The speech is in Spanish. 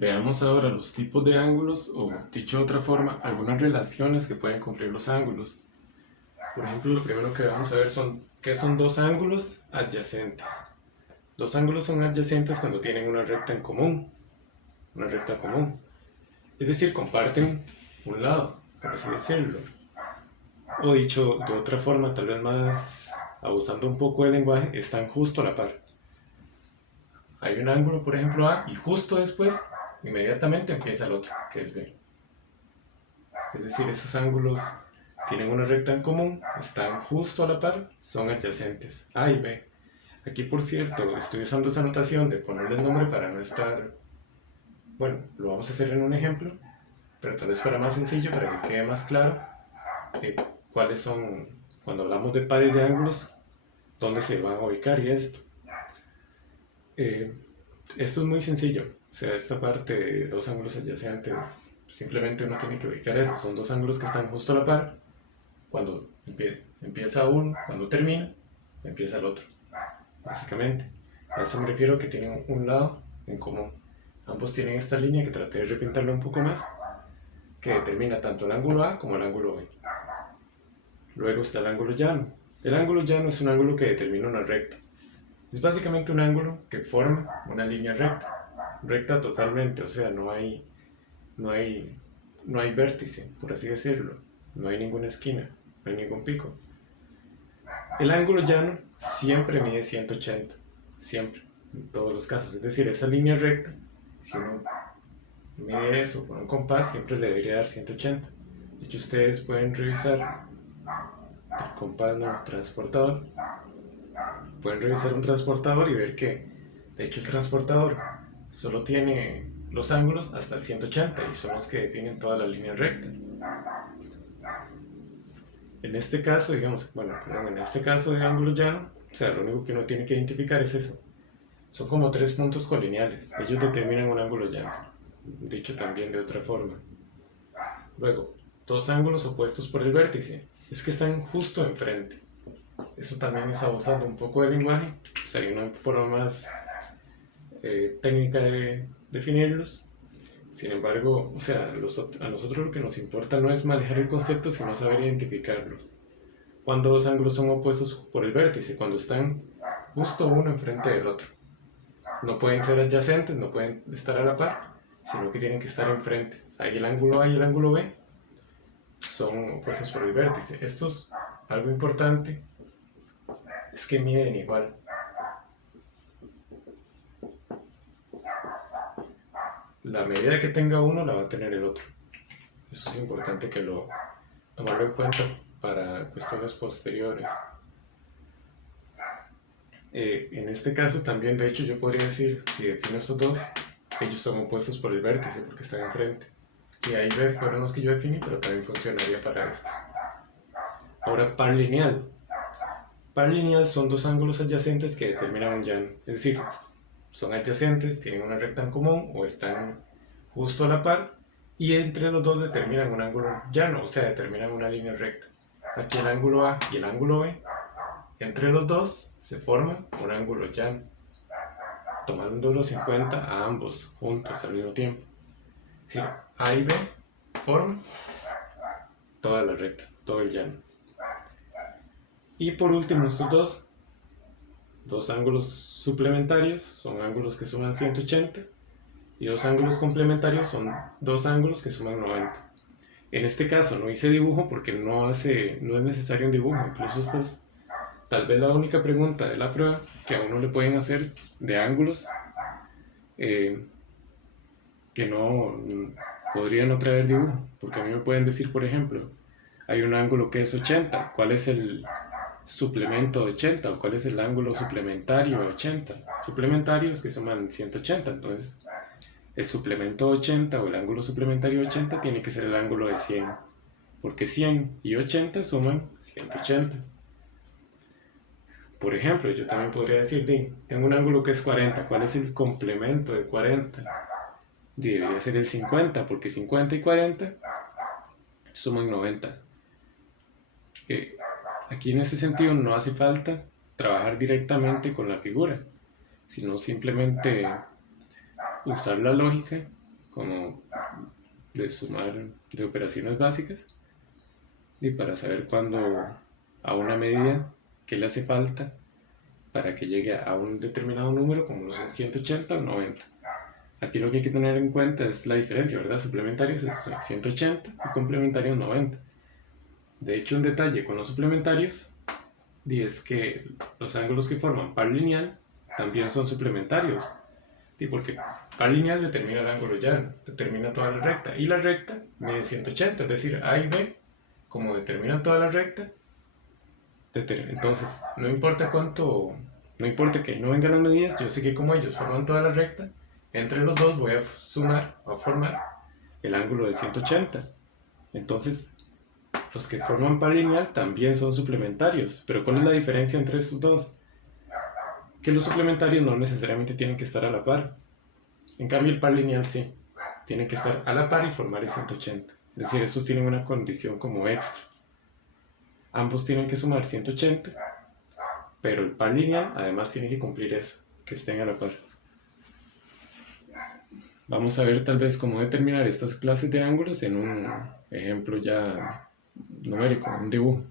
Veamos ahora los tipos de ángulos o, dicho de otra forma, algunas relaciones que pueden cumplir los ángulos. Por ejemplo, lo primero que vamos a ver son qué son dos ángulos adyacentes. Los ángulos son adyacentes cuando tienen una recta en común, una recta común. Es decir, comparten un lado, por así decirlo. O dicho de otra forma, tal vez más abusando un poco del lenguaje, están justo a la par. Hay un ángulo, por ejemplo, A, y justo después, inmediatamente empieza el otro, que es B. Es decir, esos ángulos tienen una recta en común, están justo a la par, son adyacentes, A y B. Aquí, por cierto, estoy usando esa notación de ponerle el nombre para no estar... Bueno, lo vamos a hacer en un ejemplo, pero tal vez para más sencillo, para que quede más claro cuáles son, cuando hablamos de pares de ángulos, dónde se van a ubicar y esto. Esto es muy sencillo, o sea, esta parte de dos ángulos adyacentes, simplemente uno tiene que ubicar eso, son dos ángulos que están justo a la par, cuando empieza uno, cuando termina, empieza el otro, básicamente. A eso me refiero que tienen un lado en común. Ambos tienen esta línea que traté de repintarla un poco más, que determina tanto el ángulo A como el ángulo B. Luego está el ángulo llano. El ángulo llano es un ángulo que determina una recta. Es básicamente un ángulo que forma una línea recta totalmente, o sea, no hay vértice, por así decirlo, no hay ninguna esquina, no hay ningún pico. El ángulo llano siempre mide 180, siempre, en todos los casos, es decir, esa línea recta, si uno mide eso con un compás, siempre le debería dar 180. De hecho, ustedes pueden revisar el compás no transportador, pueden revisar un transportador y ver que, de hecho, el transportador solo tiene los ángulos hasta el 180 y son los que definen toda la línea recta. En este caso, digamos, en este caso de ángulo llano, o sea, lo único que uno tiene que identificar es eso. Son como tres puntos colineales, ellos determinan un ángulo llano, dicho también de otra forma. Luego, dos ángulos opuestos por el vértice, es que están justo enfrente. Eso también es abusando un poco del lenguaje, o sea, hay una forma más técnica de definirlos. Sin embargo, o sea, a nosotros lo que nos importa no es manejar el concepto, sino saber identificarlos. Cuando dos ángulos son opuestos por el vértice, cuando están justo uno enfrente del otro. No pueden ser adyacentes, no pueden estar a la par, sino que tienen que estar enfrente. Ahí el ángulo A y el ángulo B son opuestos por el vértice. Esto es algo importante, es que miden igual. La medida que tenga uno la va a tener el otro. Eso es importante que tomarlo en cuenta para cuestiones posteriores. En este caso también, de hecho, yo podría decir, si defino estos dos, ellos son opuestos por el vértice porque están enfrente. Y ahí B fueron los que yo definí, pero también funcionaría para estos. Ahora, par lineal. Par lineal son dos ángulos adyacentes que determinan un llano. Es decir, son adyacentes, tienen una recta en común o están justo a la par y entre los dos determinan un ángulo llano, o sea, determinan una línea recta. Aquí el ángulo A y el ángulo B, entre los dos se forma un ángulo llano, tomándolos en cuenta a ambos juntos al mismo tiempo. Es decir, A y B forman toda la recta, todo el llano. Y por último, estos dos ángulos suplementarios son ángulos que suman 180 y dos ángulos complementarios son dos ángulos que suman 90. En este caso no hice dibujo porque no es necesario un dibujo, incluso esta es tal vez la única pregunta de la prueba que a uno le pueden hacer de ángulos que no podría no traer dibujo, porque a mí me pueden decir, por ejemplo, hay un ángulo que es 80, ¿cuál es el suplemento de 80 o cuál es el ángulo suplementario de 80? Suplementarios que suman 180, entonces el suplemento 80 o el ángulo suplementario 80 tiene que ser el ángulo de 100, porque 100 y 80 suman 180. Por ejemplo, yo también podría decir, tengo un ángulo que es 40, ¿cuál es el complemento de 40? Debería ser el 50, porque 50 y 40 suman 90. Aquí en ese sentido no hace falta trabajar directamente con la figura, sino simplemente usar la lógica como de sumar de operaciones básicas, y para saber cuándo a una medida que le hace falta para que llegue a un determinado número, como lo son 180 o 90. Aquí lo que hay que tener en cuenta es la diferencia, ¿verdad? Suplementarios es 180 y complementarios 90. De hecho, un detalle con los suplementarios es que los ángulos que forman par lineal también son suplementarios. Porque par lineal determina el ángulo llano, determina toda la recta, y la recta mide 180, es decir, A y B, como determinan toda la recta, entonces no importa no importa que no vengan las medidas, yo sé que como ellos forman toda la recta, entre los dos voy a sumar, a formar el ángulo de 180. Entonces, los que forman par lineal también son suplementarios. Pero ¿cuál es la diferencia entre estos dos? Que los suplementarios no necesariamente tienen que estar a la par. En cambio, el par lineal sí. Tienen que estar a la par y formar el 180. Es decir, estos tienen una condición como extra. Ambos tienen que sumar 180, pero el par lineal además tiene que cumplir eso, que estén a la par. Vamos a ver tal vez cómo determinar estas clases de ángulos en un ejemplo ya numérico, un dibujo.